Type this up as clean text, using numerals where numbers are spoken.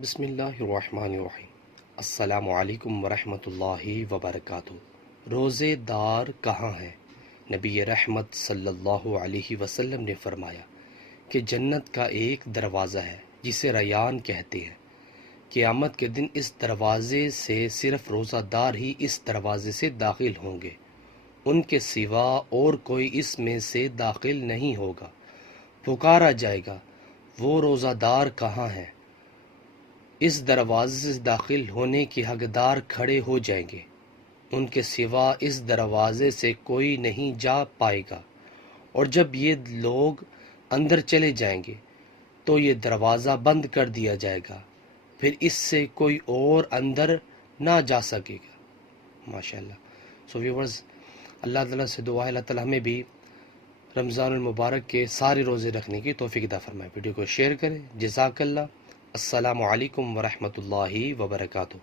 بسم اللہ الرحمن الرحیم۔ السلام علیکم ورحمۃ اللہ وبرکاتہ۔ روزے دار کہاں ہیں؟ نبی رحمت صلی اللہ علیہ وسلم نے فرمایا کہ جنت کا ایک دروازہ ہے جسے ریان کہتے ہیں۔ قیامت کے دن اس دروازے سے صرف روزہ دار ہی اس دروازے سے داخل ہوں گے، ان کے سوا اور کوئی اس میں سے داخل نہیں ہوگا۔ پکارا جائے گا، وہ روزہ دار کہاں ہیں؟ اس دروازے سے داخل ہونے کے حقدار کھڑے ہو جائیں گے، ان کے سوا اس دروازے سے کوئی نہیں جا پائے گا۔ اور جب یہ لوگ اندر چلے جائیں گے تو یہ دروازہ بند کر دیا جائے گا، پھر اس سے کوئی اور اندر نہ جا سکے گا۔ ماشاءاللہ۔ ویورز، اللہ تعالیٰ سے دعا ہے اللہ تعالیٰ ہمیں بھی رمضان المبارک کے سارے روزے رکھنے کی توفیق عطا فرمائے۔ ویڈیو کو شیئر کریں۔ جزاک اللہ۔ السلام علیکم ورحمۃ اللہ وبرکاتہ۔